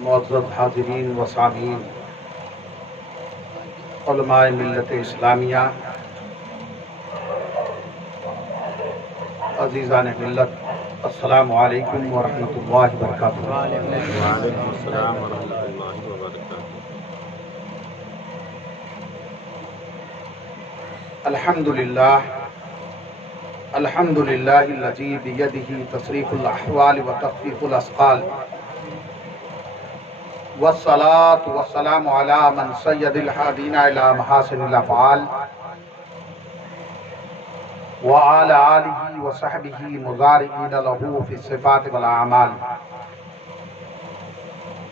معزز حاضرین و سامعین، علماء ملت اسلامیہ، عزیزان ملت، السلام علیکم ورحمۃ اللہ وبرکاتہ۔ وعلیکم السلام ورحمۃ اللہ وبرکاتہ۔ الحمد للہ الذی بیدہ تصریف الاحوال و تخفیف الاسقال، والصلاة والسلام علی من سید الحادین الی محاسن الافعال، وعلی آلہ وصحبہ مضارعین لہ فی الصفات والاعمال۔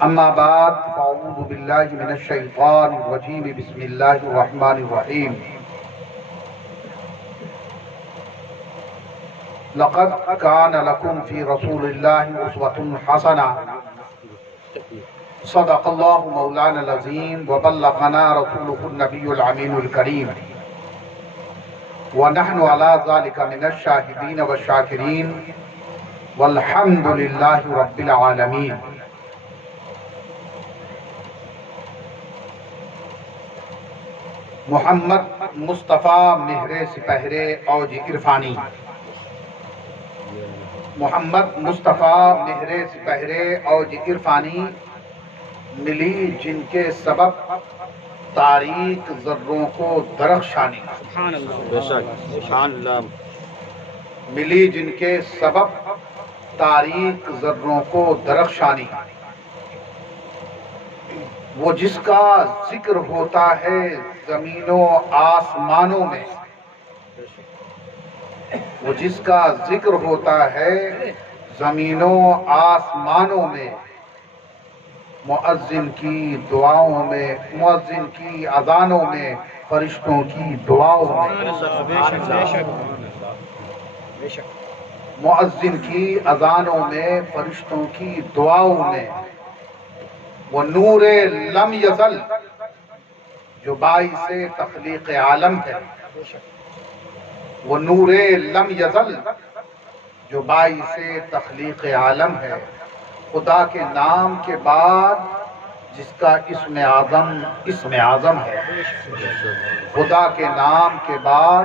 اما بعد فاعوذ باللہ من الشیطان الرجیم، بسم اللہ الرحمن الرحیم۔ لقد کان لکم فی رسول اللہ اسوۃ حسنہ، صدق اللہ مولانا العظیم وبلغنا رسولہ النبی الامین الکریم، ونحن علی ذلک من الشاہدین والشاکرین، والحمد للہ رب العالمین۔ محمد مصطفیٰ مہر سپہر اوج عرفانی، محمد مصطفیٰ مہر سپہر اوج عرفانی، ملی جن کے سبب تاریک ذروں کو درخشانی۔ سبحان اللہ، بے شک، سبحان اللہ۔ ملی جن کے سبب تاریک ذروں کو درخشانی، وہ جس کا ذکر ہوتا ہے زمین و آسمانوں میں، وہ جس کا ذکر ہوتا ہے زمین و آسمانوں میں، مؤذن کی دعاؤں میں، مؤذن کی اذانوں میں، فرشتوں کی دعاؤں میں، مؤذن کی اذانوں میں، فرشتوں کی دعاؤں میں، وہ نور لم یزل جو باعث تخلیق عالم ہے، وہ نور لم یزل جو باعث تخلیق عالم ہے، خدا کے نام کے بعد جس کا اسم اعظم ہے، خدا کے نام کے بعد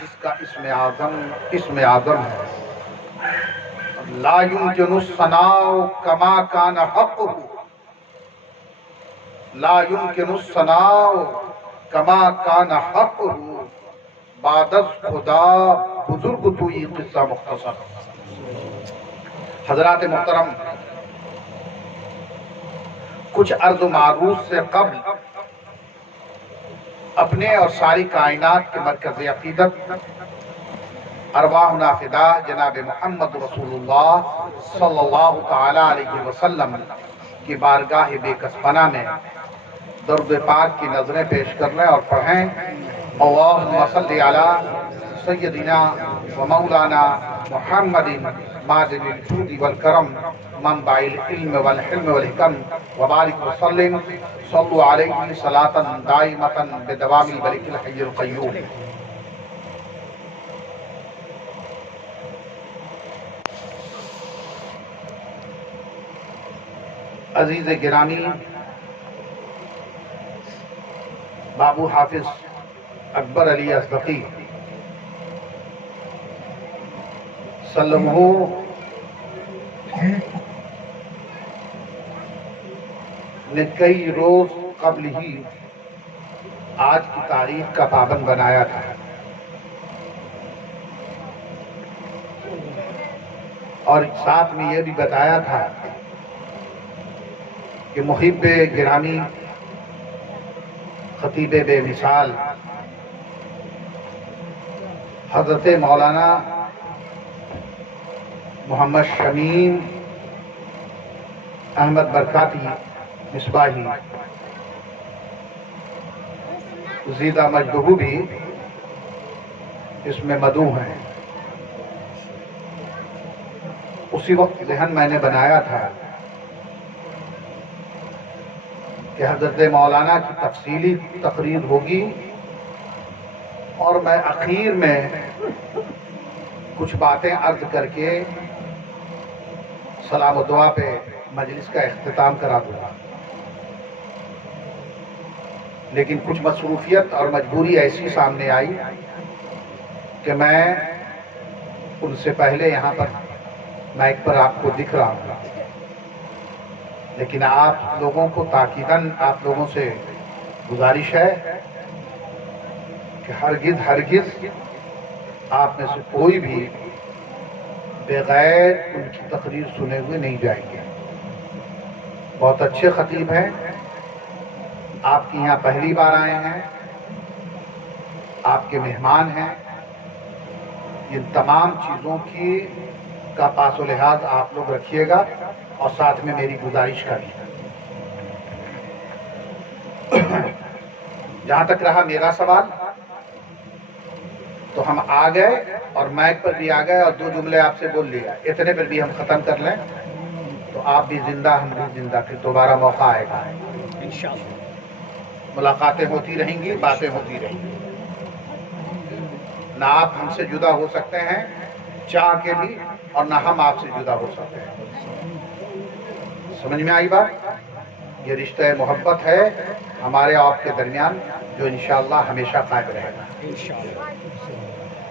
جس کا اسم اعظم ہے۔ لا يمكن الثناء كما كان حقه، لا يمكن الثناء كما كان حقه، بعد از خدا بزرگ توئی قصہ مختصر۔ حضرات محترم، کچھ عرض و معروض سے قبل اپنے اور ساری کائنات کے مرکز عقیدت ارواحنا فدا جناب محمد رسول اللہ صلی اللہ تعالی علیہ وسلم کی بارگاہ بے کس پناہ میں درود پاک کی نظریں پیش کر لیں اور پڑھیں: اللہم صلی علی سیدنا و مولانا محمد ماجد الجود والکرم منبع العلم والحلم والحکم، وبارک وسلم، صلوا علیہ صلاة دائمة بدوام الملک الحی القیوم۔ عزیز گرامی، بابو حافظ اکبر علی ازدقی سلمہ نے کئی روز قبل ہی آج کی تاریخ کا پابند بنایا تھا، اور ساتھ میں یہ بھی بتایا تھا کہ محب گرامی خطیب بے مثال حضرت مولانا محمد شمیم احمد برکاتی مصباحی زیدہ مجدہ بھی اس میں مدعو ہیں۔ اسی وقت ذہن میں نے بنایا تھا کہ حضرت مولانا کی تفصیلی تقریر ہوگی اور میں اخیر میں کچھ باتیں عرض کر کے سلام و دعا پہ مجلس کا اختتام کرا دوں گا، لیکن کچھ مصروفیت اور مجبوری ایسی سامنے آئی کہ میں ان سے پہلے یہاں پر مائک پر آپ کو دکھ رہا ہوں، لیکن آپ لوگوں کو تاکیداً آپ لوگوں سے گزارش ہے کہ ہرگز آپ میں سے کوئی بھی بغیر ان کی تقریر سنے ہوئے نہیں جائیں گے۔ بہت اچھے خطیب ہیں، آپ کی یہاں پہلی بار آئے ہیں، آپ کے مہمان ہیں، ان تمام چیزوں کا پاس و لحاظ آپ لوگ رکھیے گا، اور ساتھ میں میری گزارش کا بھی۔ جہاں تک رہا میرا سوال، تو ہم آ گئے اور مائک پر بھی آ گئے اور 2 جملے آپ سے بول لیا، اتنے پر بھی ہم ختم کر لیں تو آپ بھی زندہ ہم بھی زندہ، پھر دوبارہ موقع آئے گا، ملاقاتیں ہوتی رہیں گی، باتیں ہوتی رہیں گی۔ نہ آپ ہم سے جدا ہو سکتے ہیں چاہ کے بھی، اور نہ ہم آپ سے جدا ہو سکتے ہیں۔ سمجھ میں آئی بات؟ یہ رشتہ محبت ہے ہمارے آپ کے درمیان، جو انشاءاللہ ہمیشہ قائم رہے گا۔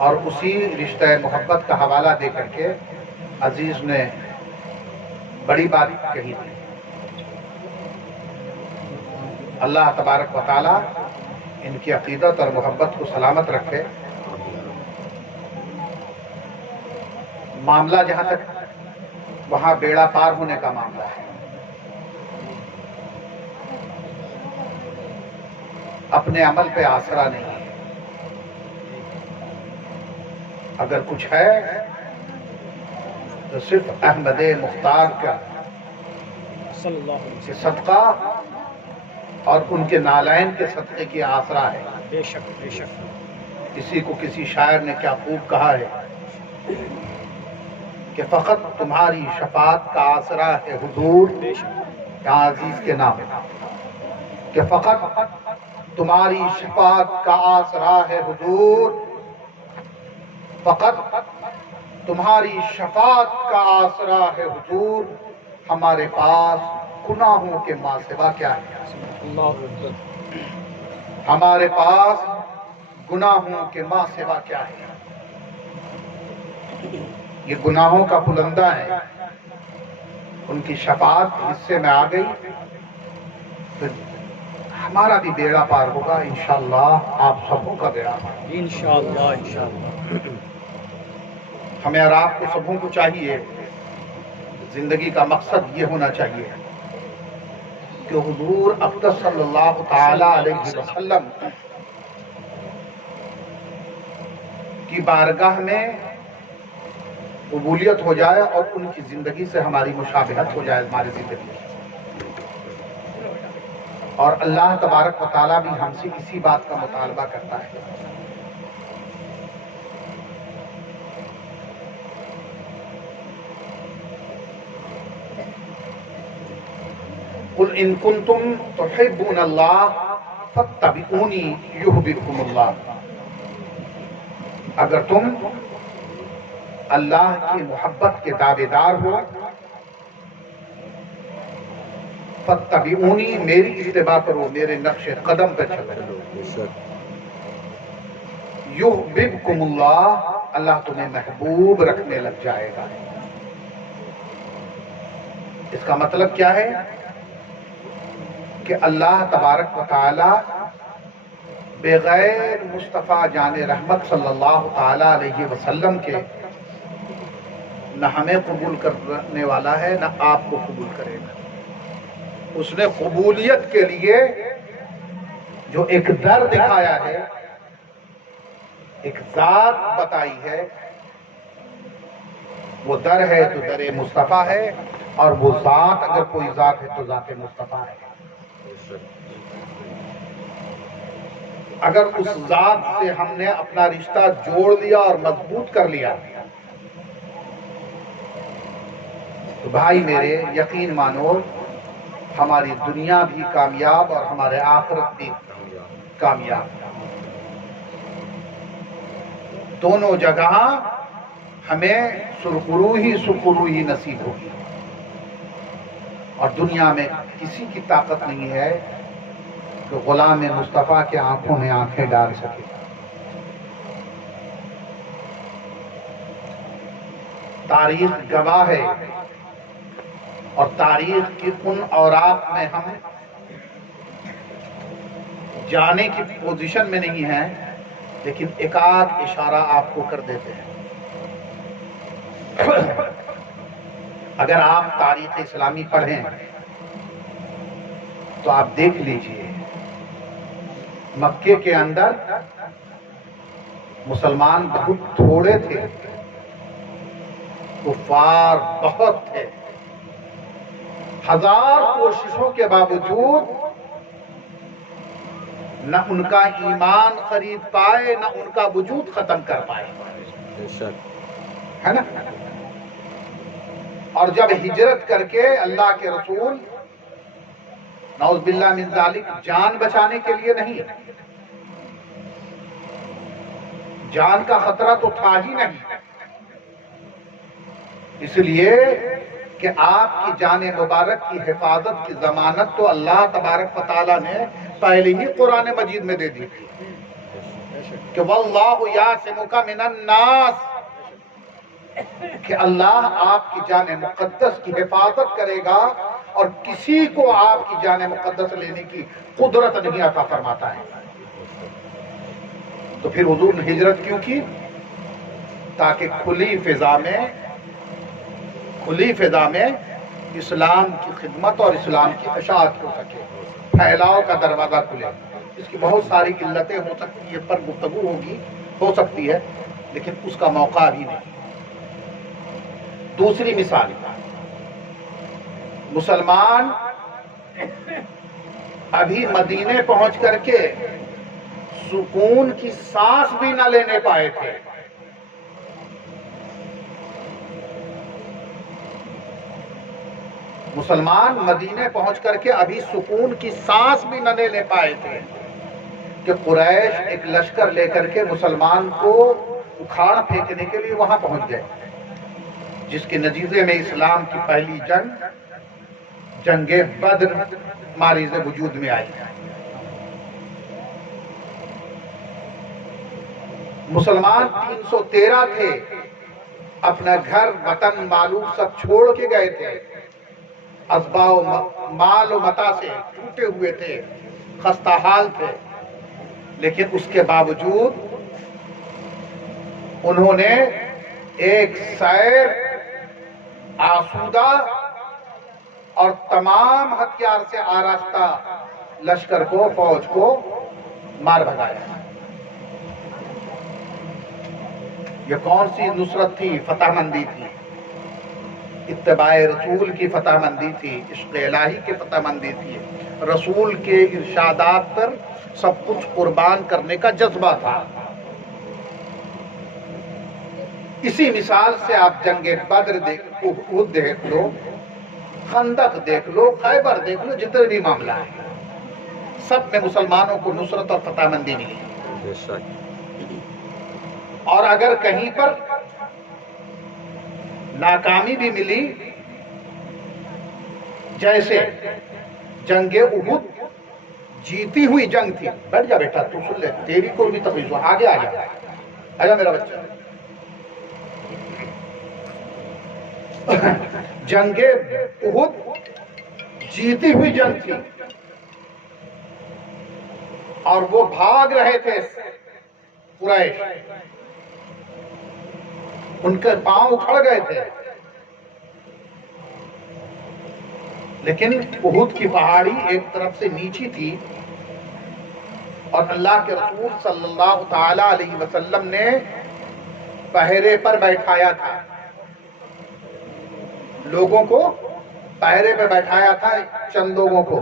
اور اسی رشتہ محبت کا حوالہ دے کر کے عزیز نے بڑی بات کہی تھی۔ اللہ تبارک و تعالی ان کی عقیدت اور محبت کو سلامت رکھے۔ معاملہ جہاں تک وہاں بیڑا پار ہونے کا معاملہ ہے، اپنے عمل پہ آسرا نہیں ہے۔ اگر کچھ ہے تو صرف احمد مختار کا صدقہ اور ان کے نالین کے صدقے کی آسرا ہے۔ بے شک بے شک۔ کسی کو کسی شاعر نے کیا خوب کہا ہے کہ فقط تمہاری شفاعت کا آسرا ہے حضور، یہاں عزیز کے نام ہے کہ فقط تمہاری شفاعت کا آسرا ہے حضور، فقط تمہاری شفاعت کا آسرا ہے حضور، ہمارے پاس گناہوں کے ماں سوا کیا ہے؟ ہمارے پاس گناہوں کے ماں سوا کیا ہے؟ یہ گناہوں کا پلندہ ہے، ان کی شفاعت حصے میں آ گئی تو ہمارا بھی بیڑا پار ہوگا انشاءاللہ، آپ سبوں کا بیڑا پار ہوگا انشاءاللہ انشاءاللہ۔ ہمیں اور آپ کو سبوں کو چاہیے، زندگی کا مقصد یہ ہونا چاہیے کہ حضور اقدس صلی اللہ تعالی علیہ وسلم کی بارگاہ میں قبولیت ہو جائے اور ان کی زندگی سے ہماری مشابہت ہو جائے ہماری زندگی سے۔ اور اللہ تبارک و تعالیٰ بھی ہم سے اسی بات کا مطالبہ کرتا ہے۔ قُلْ إِن كُنتُمْ تُحِبُّونَ اللَّهَ فَاتَّبِعُونِي يُحْبِبْكُمُ اللَّهُ۔ اگر تم اللہ کی محبت کے دعوے دار ہو، فَاتَّبِعُونِی، میری اتباع کرو، میرے نقش قدم پہ چلو، یحببکم اللہ، اللہ تمہیں محبوب رکھنے لگ جائے گا۔ اس کا مطلب کیا ہے کہ اللہ تبارک و تعالی بغیر مصطفیٰ جان رحمت صلی اللہ تعالی علیہ وسلم کے نہ ہمیں قبول کرنے والا ہے نہ آپ کو قبول کرے گا۔ اس نے قبولیت کے لیے جو ایک در دکھایا ہے، ایک ذات بتائی ہے، وہ در ہے تو در مصطفیٰ ہے، اور وہ ذات اگر کوئی ذات ہے تو ذات مصطفیٰ ہے۔ اگر اس ذات سے ہم نے اپنا رشتہ جوڑ لیا اور مضبوط کر لیا تو بھائی میرے یقین مانو، ہماری دنیا بھی کامیاب اور ہمارے آخرت بھی کامیاب۔ دونوں جگہ ہمیں سرخرو ہی نصیب ہوگی، اور دنیا میں کسی کی طاقت نہیں ہے کہ غلام مصطفیٰ کے آنکھوں میں آنکھیں ڈال سکے۔ تاریخ گواہ ہے، اور تاریخ کی ان اوراق میں ہم جانے کی پوزیشن میں نہیں ہیں، لیکن ایک آدھ اشارہ آپ کو کر دیتے ہیں۔ اگر آپ تاریخ اسلامی پڑھیں تو آپ دیکھ لیجئے، مکے کے اندر مسلمان بہت تھوڑے تھے، کفار بہت تھے، ہزار کوششوں کے باوجود نہ ان کا ایمان خرید پائے، نہ ان کا وجود ختم کر پائے، بے شک ہے نا؟ اور جب ہجرت کر کے اللہ کے رسول نعوذ باللہ من ذالک جان بچانے کے لیے نہیں، جان کا خطرہ تو تھا ہی نہیں، اس لیے کہ آپ کی جان مبارک کی حفاظت کی ضمانت تو اللہ تبارک و تعالیٰ نے پہلے ہی قرآن مجید میں دے دی تھی کہ وَاللَّهُ يَعْصِمُكَ مِنَ النَّاسِ، کہ اللہ آپ کی جان مقدس کی حفاظت کرے گا، اور کسی کو آپ کی جان مقدس لینے کی قدرت نہیں عطا فرماتا ہے۔ تو پھر حضور نے ہجرت کیوں کی؟ تاکہ کھلی فضا میں اسلام کی خدمت اور اسلام کی اشاعت ہو سکے، پھیلاؤ کا دروازہ کھلے۔ اس کی بہت ساری علتیں ہو سکتی ہیں، پر گفتگو ہو سکتی ہے، لیکن اس کا موقع ابھی نہیں۔ دوسری مثال، مسلمان ابھی مدینے پہنچ کر کے سکون کی سانس بھی نہ لینے پائے تھے، مسلمان مدینے پہنچ کر کے ابھی سکون کی سانس بھی نہ لینے پائے تھے کہ قریش ایک لشکر لے کر کے مسلمان کو اکھاڑ پھینکنے کے لیے وہاں پہنچ گئے، جس کے نتیجے میں اسلام کی پہلی جنگ بدر ماریز وجود میں آئی۔ مسلمان 313 تھے، اپنا گھر وطن معلوم سب چھوڑ کے گئے تھے، اسباء و مال و متاع سے ٹوٹے ہوئے تھے، خستہ حال تھے، لیکن اس کے باوجود انہوں نے ایک سیر آسودہ اور تمام ہتھیار سے آراستہ لشکر کو، فوج کو مار بھگایا۔ یہ کون سی نصرت تھی؟ فتح مندی تھی، اتباع رسول کی فتح مندی تھی، عشق الہی کی فتح مندی تھی، رسول کے ارشادات پر سب کچھ قربان کرنے کا جذبہ تھا۔ اسی مثال سے آپ جنگ بدر احد دیکھ لو، خندق دیکھ لو، خیبر دیکھ لو، جتنے بھی معاملہ ہیں سب میں مسلمانوں کو نصرت اور فتح مندی ملی۔ بے شک اور اگر کہیں پر ناکامی بھی ملی، جیسے جنگ احد جیتی ہوئی جنگ تھی، بیٹھ جا بیٹا تو سن لے، تیری کو بھی تفریح ہو، آگے آ جا، آجا میرا بچہ۔ جنگ احد جیتی ہوئی جنگ تھی، اور وہ بھاگ رہے تھے قریش، ان کے پاؤں اکھڑ گئے تھے، لیکن احد کی پہاڑی ایک طرف سے نیچی تھی، اور اللہ کے رسول صلی اللہ تعالی علیہ وسلم نے پہرے پر بیٹھایا تھا، لوگوں کو پہرے پہ بیٹھایا تھا، چند لوگوں کو،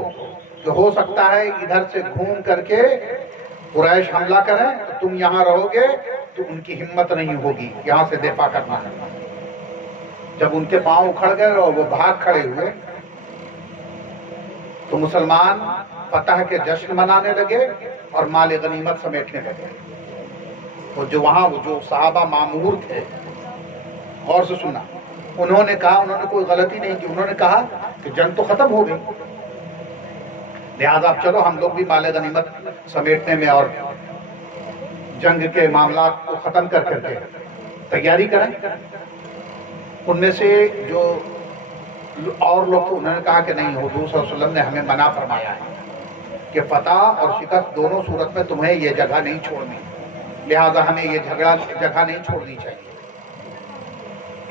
جو ہو سکتا ہے ادھر سے گھوم کر کے قریش حملہ کریں تو تم یہاں رہو گے تو ان کی ہمت نہیں ہوگی یہاں سے دفاع کرنا ہے۔ جب ان کے پاؤں اکھڑ گئے اور وہ بھاگ کھڑے ہوئے تو مسلمان فتح کے جشن منانے لگے اور مال غنیمت سمیٹنے لگے۔ وہ جو وہاں وہ جو صحابہ معمور تھے، غور سے سننا، انہوں نے کہا، انہوں نے کوئی غلطی نہیں کی، انہوں نے کہا کہ جنگ تو ختم ہو گئی، لہذا اب چلو ہم لوگ بھی مال غنیمت سمیٹنے میں اور جنگ کے معاملات کو ختم کر کے تیاری کریں۔ ان میں سے جو اور لوگ تھے انہوں نے کہا کہ نہیں، حضور صلی اللہ علیہ وسلم نے ہمیں منع فرمایا ہے کہ فتح اور شکست دونوں صورت میں تمہیں یہ جگہ نہیں چھوڑنی، لہذا ہمیں یہ جگہ نہیں چھوڑنی چاہیے۔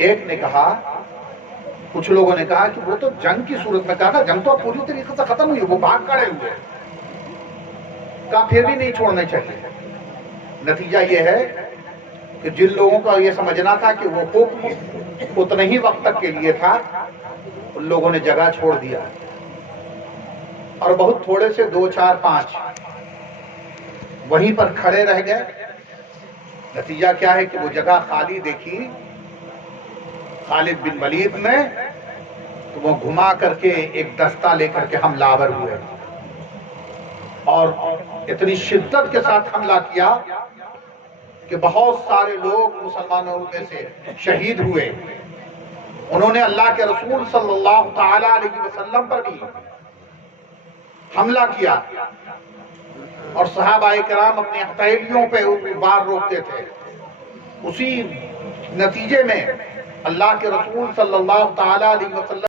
ایک نے کہا، کچھ لوگوں نے کہا کہ وہ تو جنگ کی صورت میں کہا تھا، جنگ تو پوری طریقے سے ختم ہوئی، وہ بھاگ کھڑے ہوئے، کہا پھر بھی نہیں چھوڑنے چاہیے۔ نتیجہ یہ ہے کہ جن لوگوں کا یہ سمجھنا تھا کہ وہ حکم اتنے ہی وقت تک کے لیے تھا، ان لوگوں نے جگہ چھوڑ دیا، اور بہت تھوڑے سے 2 4 5 وہیں پر کھڑے رہ گئے۔ نتیجہ کیا ہے کہ وہ جگہ خالی دیکھی خالد بن ولید نے، تو وہ گھما کر کے ایک دستہ لے کر کے حملہ آور ہوئے، اور اتنی شدت کے ساتھ حملہ کیا کہ بہت سارے لوگ مسلمانوں میں سے شہید ہوئے۔ انہوں نے اللہ کے رسول صلی اللہ تعالی علیہ وسلم پر بھی حملہ کیا، اور صحابہ کرام اپنی ہتھیلیوں پہ وار روکتے تھے۔ اسی نتیجے میں اللہ کے رسول صلی اللہ تعالی علیہ وسلم